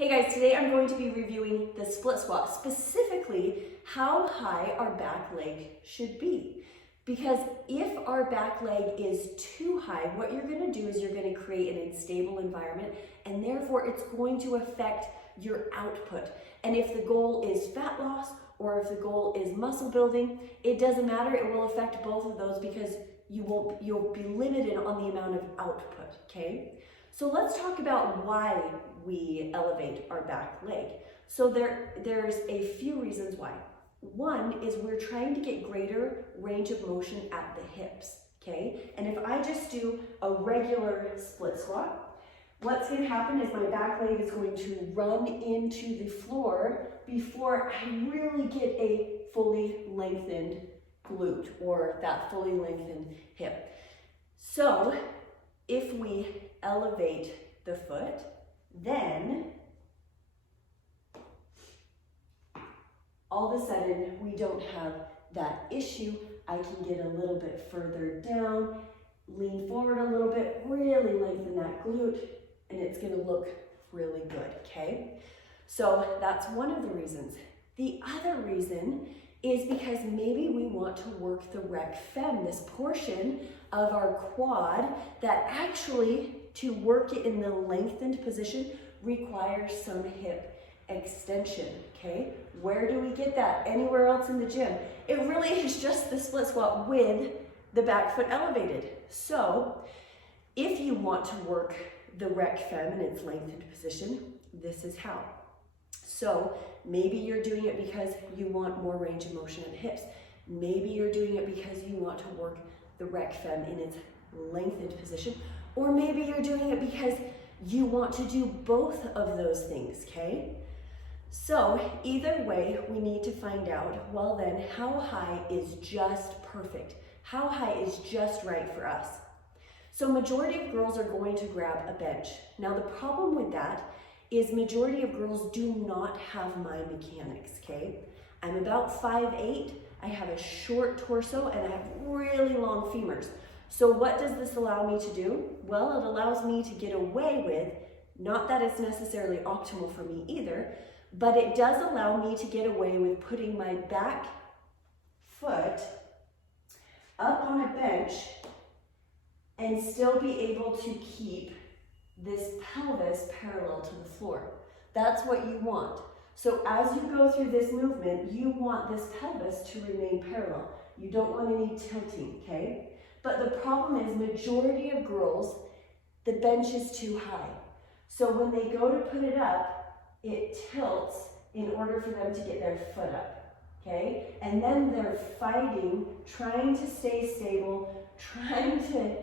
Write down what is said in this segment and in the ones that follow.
Hey guys, today I'm going to be reviewing the split squat, specifically how high our back leg should be. Because if our back leg is too high, what you're going to do is you're going to create an unstable environment, and therefore it's going to affect your output. And if the goal is fat loss or if the goal is muscle building, it doesn't matter. It will affect both of those because you'll be limited on the amount of output, okay? So let's talk about why we elevate our back leg. So there's a few reasons why. One is we're trying to get greater range of motion at the hips, okay? And if I just do a regular split squat, what's going to happen is my back leg is going to run into the floor before I really get a fully lengthened glute or that fully lengthened hip. So if we elevate the foot, then all of a sudden we don't have that issue. I can get a little bit further down, lean forward a little bit, really lengthen that glute, and it's going to look really good, okay? So that's one of the reasons. The other reason is because maybe we want to work the rec fem, this portion of our quad that actually, to work it in the lengthened position, requires some hip extension, okay? Where do we get that? Anywhere else in the gym? It really is just the split squat with the back foot elevated. So if you want to work the rec fem in its lengthened position, this is how. So maybe you're doing it because you want more range of motion in the hips. Maybe you're doing it because you want to work the rec fem in its lengthened position. Or maybe you're doing it because you want to do both of those things, okay? So either way, we need to find out, well then, how high is just perfect? How high is just right for us? So majority of girls are going to grab a bench. Now the problem with that is majority of girls do not have my mechanics, okay? I'm about 5'8", I have a short torso, and I have really long femurs. So what does this allow me to do? Well, it allows me to get away with, not that it's necessarily optimal for me either, but it does allow me to get away with putting my back foot up on a bench and still be able to keep this pelvis parallel to the floor. That's what you want. So as you go through this movement, you want this pelvis to remain parallel. You don't want any tilting, okay? But the problem is majority of girls, the bench is too high. So when they go to put it up, it tilts in order for them to get their foot up, okay? And then they're fighting, trying to stay stable, trying to,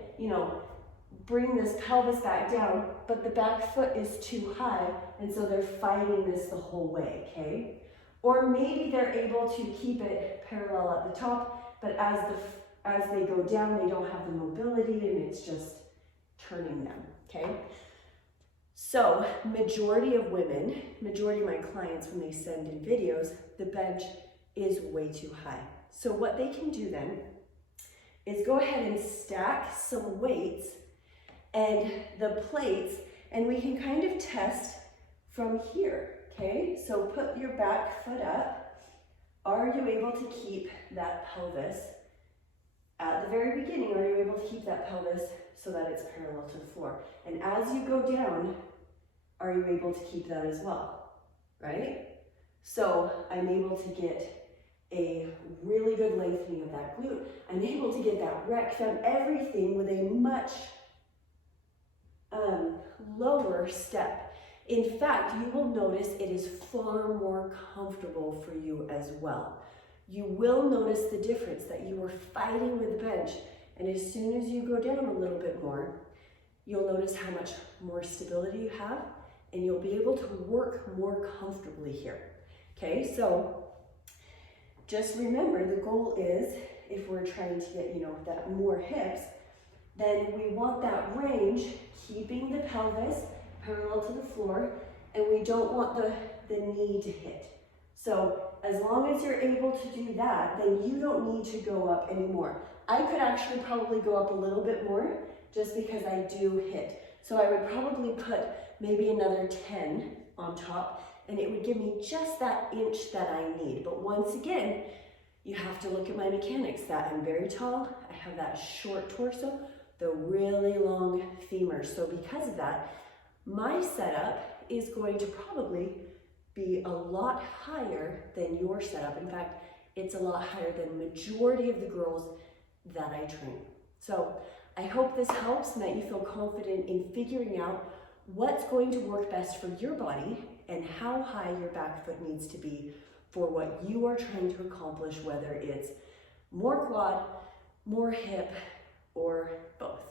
bring this pelvis back down, but the back foot is too high, and so they're fighting this the whole way, okay? Or maybe they're able to keep it parallel at the top, but as they go down, they don't have the mobility, and it's just turning them, okay? So majority of women, majority of my clients, when they send in videos, the bench is way too high. So what they can do then is go ahead and stack some weights and the plates, and we can kind of test from here, okay? So put your back foot up. Are you able to keep that pelvis at the very beginning? Are you able to keep that pelvis so that it's parallel to the floor? And as you go down, are you able to keep that as well, right? So I'm able to get a really good lengthening of that glute. I'm able to get that rec fem, everything with a much lower step. In fact, you will notice it is far more comfortable for you as well. You will notice the difference that you were fighting with the bench, and as soon as you go down a little bit more, you'll notice how much more stability you have, and you'll be able to work more comfortably here. Okay, so just remember the goal is, if we're trying to get, that more hips, then we want that range, keeping the pelvis parallel to the floor, and we don't want the knee to hit. So as long as you're able to do that, then you don't need to go up anymore. I could actually probably go up a little bit more just because I do hit. So I would probably put maybe another 10 on top, and it would give me just that inch that I need. But once again, you have to look at my mechanics, that I'm very tall, I have that short torso, the really long femurs. So because of that, my setup is going to probably be a lot higher than your setup. In fact, it's a lot higher than the majority of the girls that I train. So I hope this helps and that you feel confident in figuring out what's going to work best for your body and how high your back foot needs to be for what you are trying to accomplish, whether it's more quad, more hip, or both.